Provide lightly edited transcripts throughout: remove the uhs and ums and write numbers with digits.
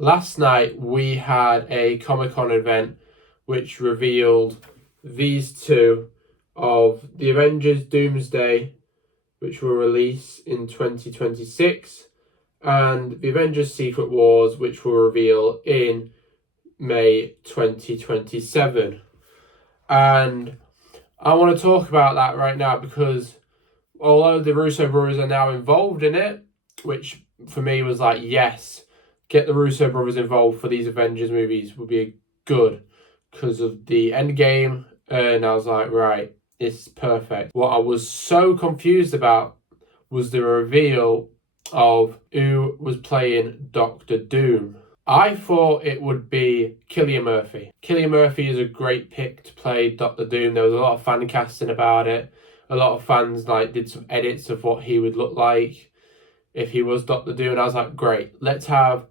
Last night we had a Comic-Con event which revealed these two of the Avengers Doomsday, which will release in 2026, and the Avengers Secret Wars, which will reveal in May 2027. And I want to talk about that right now because although the Russo brothers are now involved in it, which for me was like, yes, get the Russo brothers involved for these Avengers movies would be good because of the Endgame. And I was like, right, it's perfect. What I was so confused about was the reveal of who was playing Doctor Doom. I thought it would be Cillian Murphy. Cillian Murphy is a great pick to play Doctor Doom. There was a lot of fan casting about it. A lot of fans did some edits of what he would look like if he was Doctor Doom. And I was like, great, let's have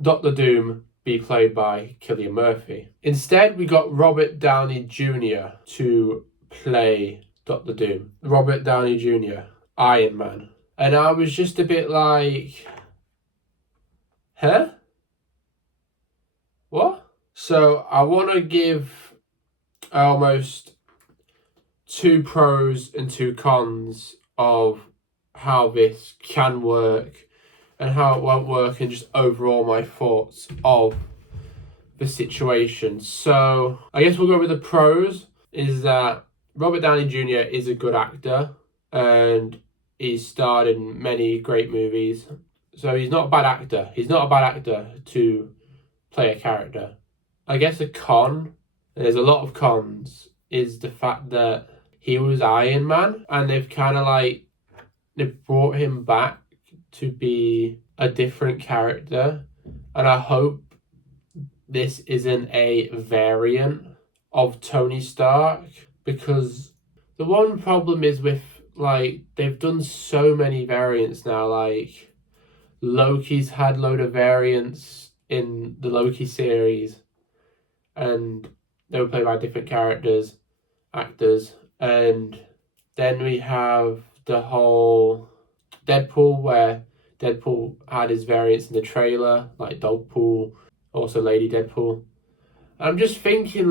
Doctor Doom be played by Cillian Murphy. Instead, we got Robert Downey Jr. to play Doctor Doom. Robert Downey Jr., Iron Man. And I was just a bit like, huh? What? So I want to give almost 2 pros and 2 cons of how this can work and how it won't work, and just overall my thoughts of the situation. So I guess we'll go with the pros, is that Robert Downey Jr. is a good actor and he's starred in many great movies. So he's not a bad actor. He's not a bad actor to play a character. I guess a con, and there's a lot of cons, is the fact that he was Iron Man and they've brought him back to be a different character. And I hope this isn't a variant of Tony Stark, because the one problem is with they've done so many variants now. Like Loki's had a load of variants in the Loki series and they were played by different actors. And then we have the whole Deadpool, where Deadpool had his variants in the trailer, like Dogpool, also Lady Deadpool. I'm just thinking,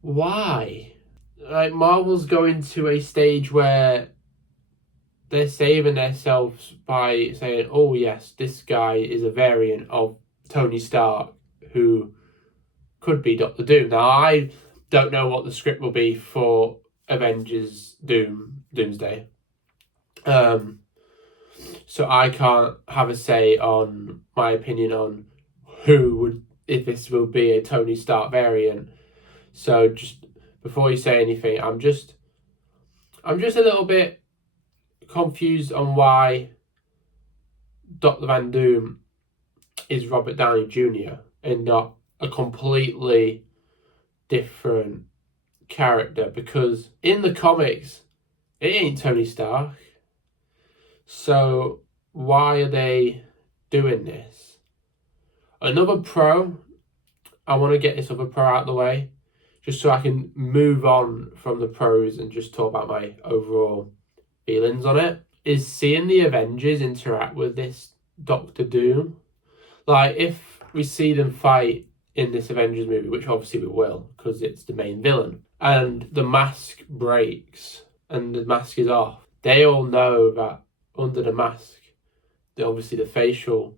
why? Marvel's going to a stage where they're saving themselves by saying, oh yes, this guy is a variant of Tony Stark who could be Doctor Doom. Now, I don't know what the script will be for Avengers Doomsday. So I can't have a say on my opinion on if this will be a Tony Stark variant. So just before you say anything, I'm just a little bit confused on why Dr. Van Doom is Robert Downey Jr. and not a completely different character, because in the comics it ain't Tony Stark. So why are they doing this? Another pro, I want to get this other pro out of the way just so I can move on from the pros and just talk about my overall feelings on it, is seeing the Avengers interact with this Doctor Doom. If we see them fight in this Avengers movie, which obviously we will because it's the main villain, and the mask breaks and the mask is off, they all know that under the mask, obviously the facial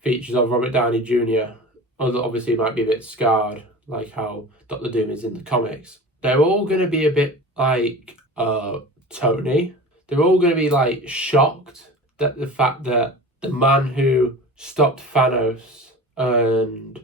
features of Robert Downey Jr., obviously might be a bit scarred, like how Doctor Doom is in the comics. They're all going to be a bit like Tony. They're all going to be shocked that the fact that the man who stopped Thanos and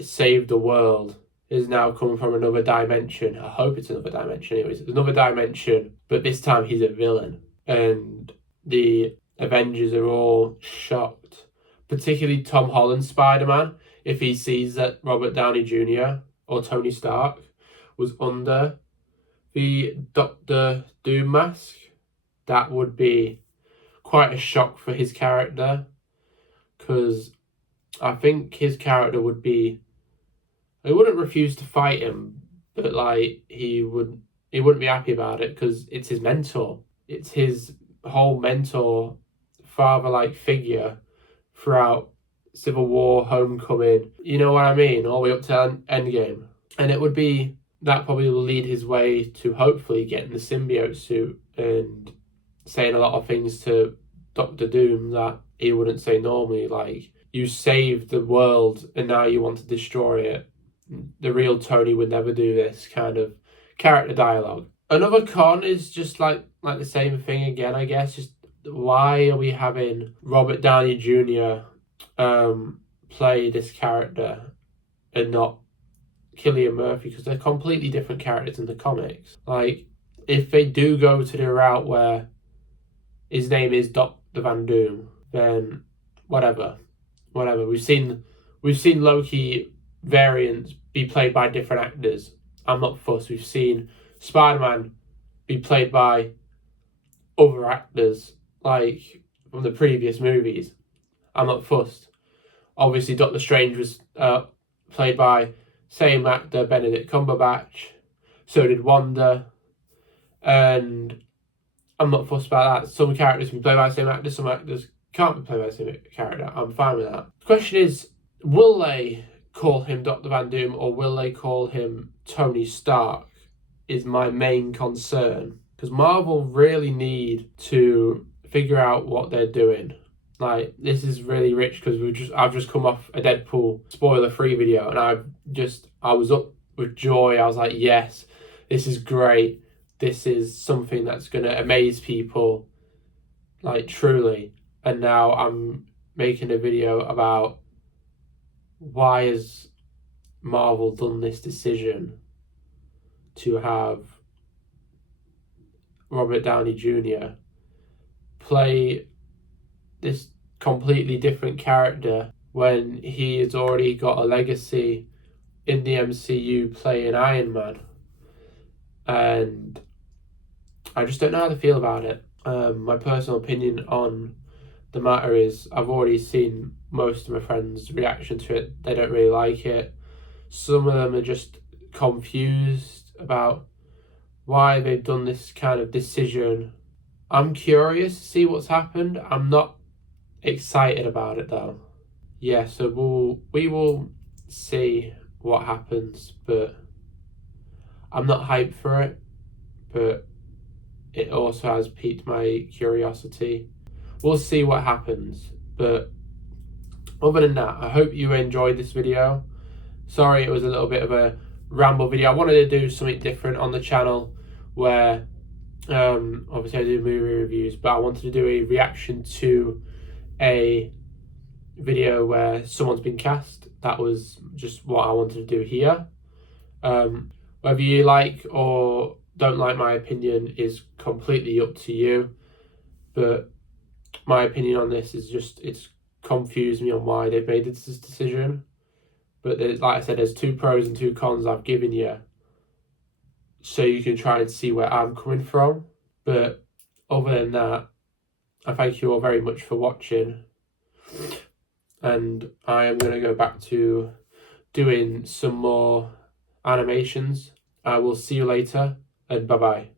saved the world is now coming from another dimension. I hope it's another dimension anyways. It's another dimension, but this time he's a villain. And the Avengers are all shocked, particularly Tom Holland's Spider-Man, if he sees that Robert Downey Jr. or Tony Stark was under the Doctor Doom mask. That would be quite a shock for his character, because I think his character would be, he wouldn't refuse to fight him, but he wouldn't be happy about it because it's his mentor. It's his whole mentor, father-like figure throughout Civil War, Homecoming, you know what I mean, all the way up to Endgame. And it would be, that probably will lead his way to hopefully getting the symbiote suit and saying a lot of things to Dr. Doom that he wouldn't say normally, like, you saved the world and now you want to destroy it. The real Tony would never do this kind of character dialogue. Another con is just like the same thing again, I guess. Just why are we having Robert Downey Jr. Play this character and not Cillian Murphy? Because they're completely different characters in the comics. Like, if they do go to the route where his name is Dr. Van Doom, then whatever. We've seen Loki variants be played by different actors. I'm not fussed. We've seen Spider-Man be played by other actors, like from the previous movies. I'm not fussed. Obviously, Doctor Strange was played by same actor, Benedict Cumberbatch. So did Wanda. And I'm not fussed about that. Some characters can be played by the same actor, some actors can't be played by the same character. I'm fine with that. The question is, will they call him Dr. Van Doom or will they call him Tony Stark? Is my main concern. Because Marvel really need to figure out what they're doing. Like, this is really rich because I've just come off a Deadpool spoiler-free video and I was up with joy. I was like, yes, this is great. This is something that's going to amaze people, like, truly. And now I'm making a video about why has Marvel done this decision to have Robert Downey Jr. play this completely different character when he has already got a legacy in the MCU playing Iron Man. And I just don't know how to feel about it. My personal opinion on the matter is I've already seen most of my friends' reaction to it. They don't really like it. Some of them are just confused about why they've done this kind of decision. I'm curious to see what's happened. I'm not excited about it though. Yeah, so we will see what happens, but I'm not hyped for it, but it also has piqued my curiosity. We'll see what happens, but other than that, I hope you enjoyed this video. Sorry it was a little bit of a ramble video. I wanted to do something different on the channel where obviously I do movie reviews, but I wanted to do a reaction to a video where someone's been cast. That was just what I wanted to do here. Whether you like or don't like my opinion is completely up to you, but my opinion on this is just, it's confused me on why they've made this decision. But like I said, there's 2 pros and 2 cons I've given you, so you can try and see where I'm coming from. But other than that, I thank you all very much for watching, and I am going to go back to doing some more animations. I will see you later, and bye bye.